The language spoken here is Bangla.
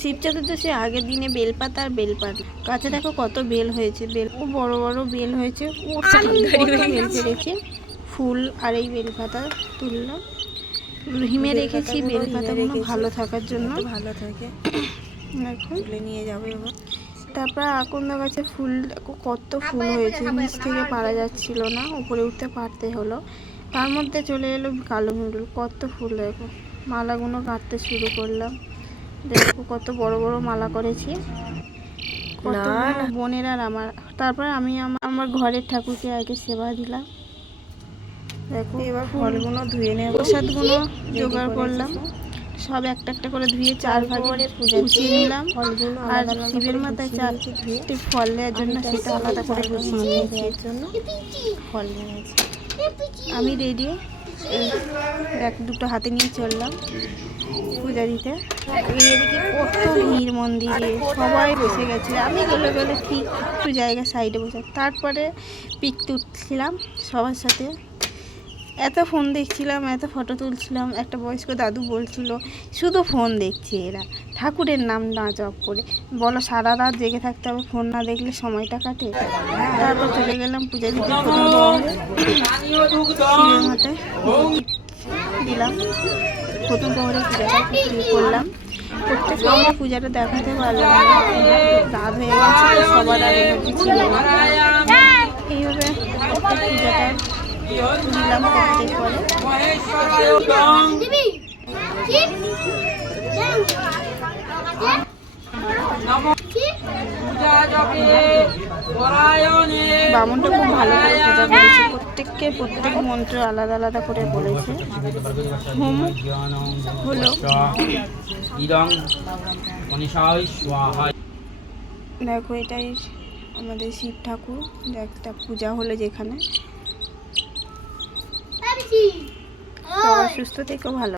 শিব চতুর্দশী আগের দিনে বেলপাতা আর বেলপাতা গাছে দেখো কত বেল হয়েছে, বেল ও বড় বড় বেল হয়েছে, ও বেল পেরেছে ফুল। আর এই বেলপাতা তুললাম, হিমে রেখেছি বেলপাতাগুলো ভালো থাকার জন্য, ভালো থাকে। এখন তুলে নিয়ে যাবো এবার। তারপর আকন্দ গাছে ফুল দেখো কত ফুল হয়েছে, নিচ থেকে পারা যাচ্ছিল না, উপরে উঠতে পারতে হলো। তার মধ্যে চলে এলো কালো মুডুল, কত ফুল দেখো। মালাগুলো গাঁথতে শুরু করলাম, দেখো কত বড় বড় মালা করেছি, কত বোনের আর আমার। তারপর আমি আমার ঘরের ঠাকুরকে আগে সেবা দিলাম। দেখো এবার ফলগুলো ধুয়ে নেব, প্রসাদগুলো জোগাড় করলাম, সব একটা একটা করে ধুয়ে 4 ভাগে গুছিয়ে নিলাম। আর শিবের মাথায় 4টি ফল দেওয়ার জন্য সেটা আলাদা করে গুছিয়ে নিয়েছি, জন্য ফল নিয়েছি। আমি রেডি, এক দুটো হাতে নিয়ে চললাম পূজা দিতে। এদিকে কত ভিড় মন্দিরে, সবাই বসে গেছে, আমি গলে গলে ঠিক একটু জায়গা সাইডে বসে। তারপরে পিক তুলছিলাম সবার সাথে, এত ফোন দেখছিলাম, এত ফটো তুলছিলাম। একটা বয়স্ক দাদু বলছিল শুধু ফোন দেখছে এরা, ঠাকুরের নাম না জপ করে। বলো সারা রাত জেগে থাকতে হবে, ফোন না দেখলে সময়টা কাটে। তারপর চলে গেলাম পূজা দিতে, শিবের মাথায় দিলাম। প্রথম প্রহরে পূজাটা করলাম, প্রত্যেক প্রহরে পূজাটা দেখাতে পারলাম, রাত হয়ে গেছে, সবার আর এনার্জি ছিল না। এইভাবে পূজাটা দিলাম প্রত্যেক পরে। বামনটা খুব ভালো করে পূজা করেছে, প্রত্যেককে প্রত্যেক মন্ত্র আলাদা আলাদা করে বলেছে। হোম হলো, দেখো এটাই আমাদের শিব ঠাকুর, একটা পূজা হলো যেখানে। সবাই সুস্থ থেকো, ভালো।